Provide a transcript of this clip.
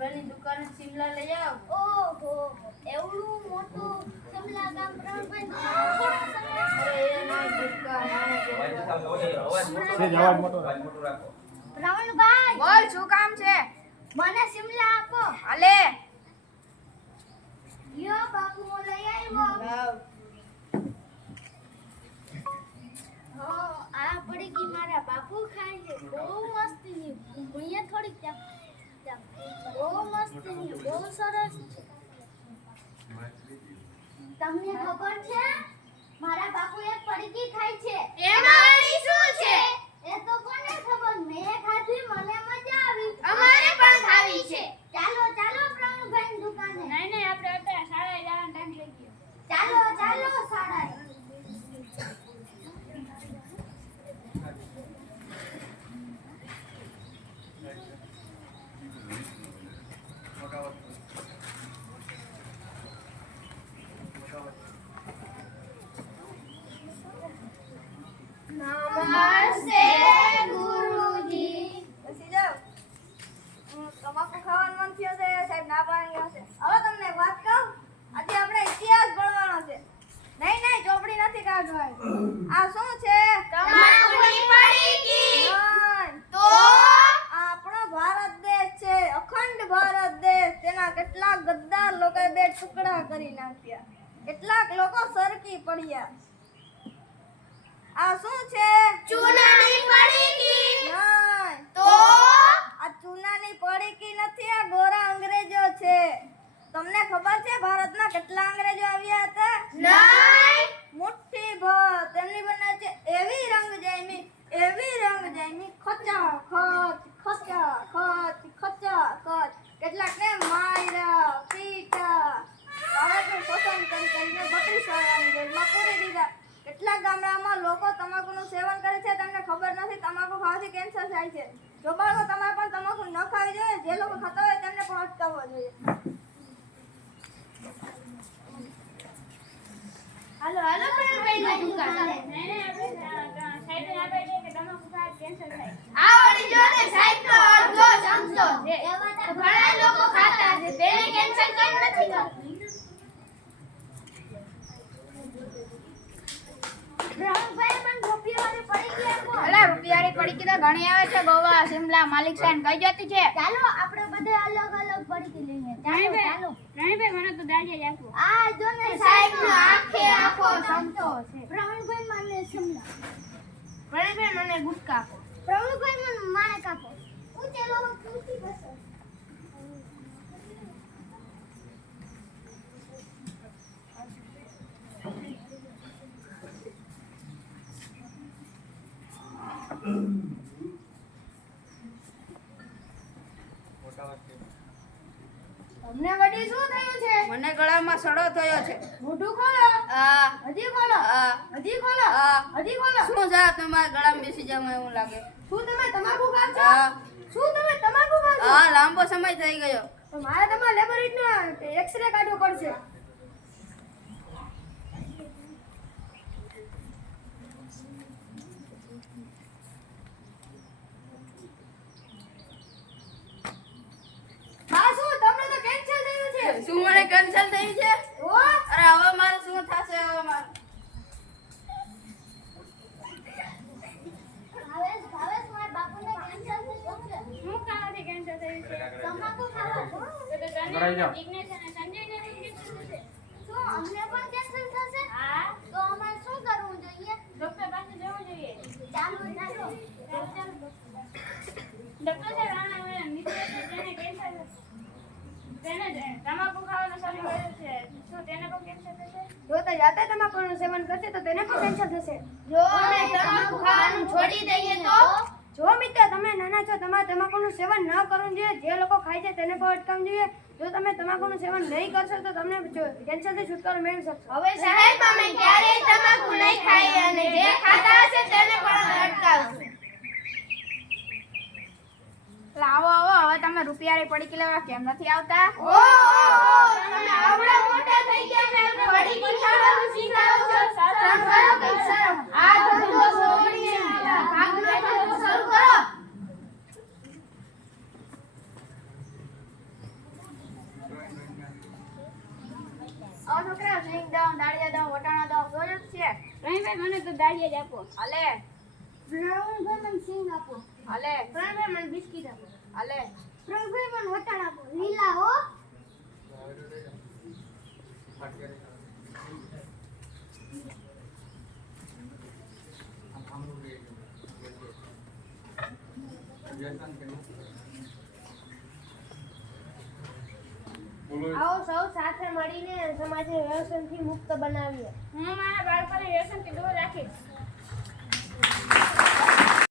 ભાઈની દુકાને સિમલા લઈ આવ. ઓહો એવડું મોટું સિમલા ગામ પ્રવીણભાઈ અરે એ ના ગુટકા નાને અવાજ મોટો રાખો. પ્રવીણભાઈ બોલ શું કામ છે? મને સિમલા આપો. હાલે લ્યો બાપુ હું લઈ આવ્યો. લાવ. આ પડી ગઈ મારા બાપુ ખાય છે. બહુ મસ્તીની મુઈએ થોડીક બહુ મસ્તીની બહુ સરસ છે. તમને ખબર છે મારા બાપુ એક પડીકી ખાય છે. એમાં શું છે? એ તો કોને ખબર. મેં ખાધી મને મજા આવી. અમારે પણ ખાવી છે. ચાલો ચાલો પ્રવીણભાઈની દુકાને. નહીં નહીં આપણે અત્યારે શાળાએ જવાનો ટાઈમ થઈ ગયો. ચાલો ચાલો સાડા. નમસ્તે ગુરુજી. બેસી જાઓ. તમાકુ ખાવાનું મન થયું છે સાહેબ ના પાણી હશે. હવે તમને એક વાત કહું. આજે આપણે ઇતિહાસ ભણવાનો છે. નહીં નહીં ચોપડી નથી કાઢવાની. આ શું છે? તમાકુની પડીકી. નહીં. તો આ આપણો ભારત દેશ છે, અખંડ ભારત દેશ. તેના કેટલાક ગદ્દાર લોકોએ બે ટુકડા કરી નાખ્યા. કેટલાક લોકો સરકી પડ્યા. આ શું છે? ચૂનાની પડીકી. નહીં. તો આ ચૂનાની પડીકી નથી, આ ગોરા અંગ્રેજો છે. તમને ખબર છે ભારતમાં કેટલા અંગ્રેજો આવ્યા હતા? નહીં. મુઠ્ઠીભર. તેમની બને છે એવી રંગ જામી ખચા ખચ. કેટલાકને માર્યા, પીટા. ભારતનું શોષણ કરીને 32 વર્ષની જેલમાં પૂરી દીધા. કેટલાક ગામડામાં લોકો તમાકુનું સેવન કરે છે, તમને ખબર નથી. તમાકુ ખાવાથી કેન્સર થાય છે. જો બાળકો તમારે પણ તમાકુ ન ખાવી જોઈએ. જે લોકો ખાતા હોય તેમને પણ અટકાવવો જોઈએ. હાલો હાલો પ્રવીણભાઈની દુકાને. નહીં આપણે સાહેબે આપે છે કે તમાકુ ખાવાથી કેન્સર થાય. આવડી જો ને સાહેબનો અડધો સમજો છે. ઘણા લોકો ખાતા છે તેને કેન્સર કેમ નથી થતું? પ્રવીણભાઈ મને રૂપિયાવાળી પડીકી આપો. અલા રૂપિયાની પડીકી તો ઘણી આવે છે. ગોવા, શિમલા, માલિક સાઈન કઈ જતી છે? ચાલો આપણે બધા અલગ અલગ પડીકી લઈએ. ચાલો ચાલો. રણીભાઈ મને તો દાજે જ આપો. આ જો ને સાહેબનો આખે આખો સમજો છે. પ્રવીણભાઈ મને સમલા. રણીભાઈ મને ગુટકા આપો. પ્રવીણભાઈ મને માણેક આપો. ઊંચે લોકો ઊંચી બસો. તમને વડી શું થયું છે? મને ગળામાં સડો થયો છે. મોઢું ખોલો. હજી ખોલો. હજી ખોલો. હજી ખોલો. શું છે તમારા ગળામાં બેસી જાવ એવું લાગે? શું તમે તમાકુ ખાવ છો? શું તમે તમાકુ ખાવ છો? હા, લાંબો સમય થઈ ગયો. તો મારે તમારા લેબોરેટરીનો એક્સરે કાઢવો પડશે. શું મને કેન્સલ થઈ છે? અરે હવે મારે શું થશે? હવે મારે ભાવેશ મારા બાપુને કેન્સર થયું છે. શું ખાવાથી કેન્સર થયું છે? તમાકુ ખાવાથી. તો તને કરાઈ જાઓ. જિગ્નેશ અને સંજયને કેન્સર થશે. શું અમને પણ કેન્સર થશે? હા, તો અમારે શું કરવું જોઈએ? ડોક્ટર પાસે જવું જોઈએ. ચાલો ચાલો. ડોક્ટર સાહેબ આના મિત્ર છે તેને કેન્સર તેને તમાકુ ખાવાનું શરૂ કર્યું છે. શું તેને પણ કેન્સર થશે? જો તે જાતે તમાકુનું સેવન કરશે તો તેને પણ કેન્સર થશે. જો અમે તમાકુ ખાવાનું છોડી દઈએ તો જો મિત્ર તમે નાના છો, તમારે તમાકુનું સેવન ન કરવું જોઈએ. જે લોકો ખાય છે તેને પણ અટકાવવું જોઈએ. જો તમે તમાકુનું સેવન નહીં કરશો તો તમને કેન્સરથી છુટકારો મેળવી શકશો. હવે સાહેબ અમે ક્યારેય તમાકુ નહીં ખાઈએ અને જે ખાતા હશે તેને પણ અટકાવશું. આવો આવો, હવે તમે રૂપિયાની પડીકી લેવા કેમ નથી આવતા? ઓહો તમે આવડા મોટા થઈ ગયા ને અમને પડીકી ખાવાનું શીખવાડો છો. શરમ કરો કંઈક શરમ. આ ધંધો છોડીને ભાગનો ધંધો શરૂ કરો. પ્રવીણભાઈ મને તો દાળિયા જ આપો. હાલે પ્રવીણભાઈ મને સિંગ આપો. હાલે પ્રવીણભાઈ મને બિસ્કિટ આપો. હાલે પ્રવીણભાઈ મને વટાણ આપો. લીલા હો. આવો સૌ સાથે મળીને સમાજને વ્યસનથી મુક્ત બનાવીએ. હું મારા બાળકોને વ્યસનથી દૂર રાખીશ.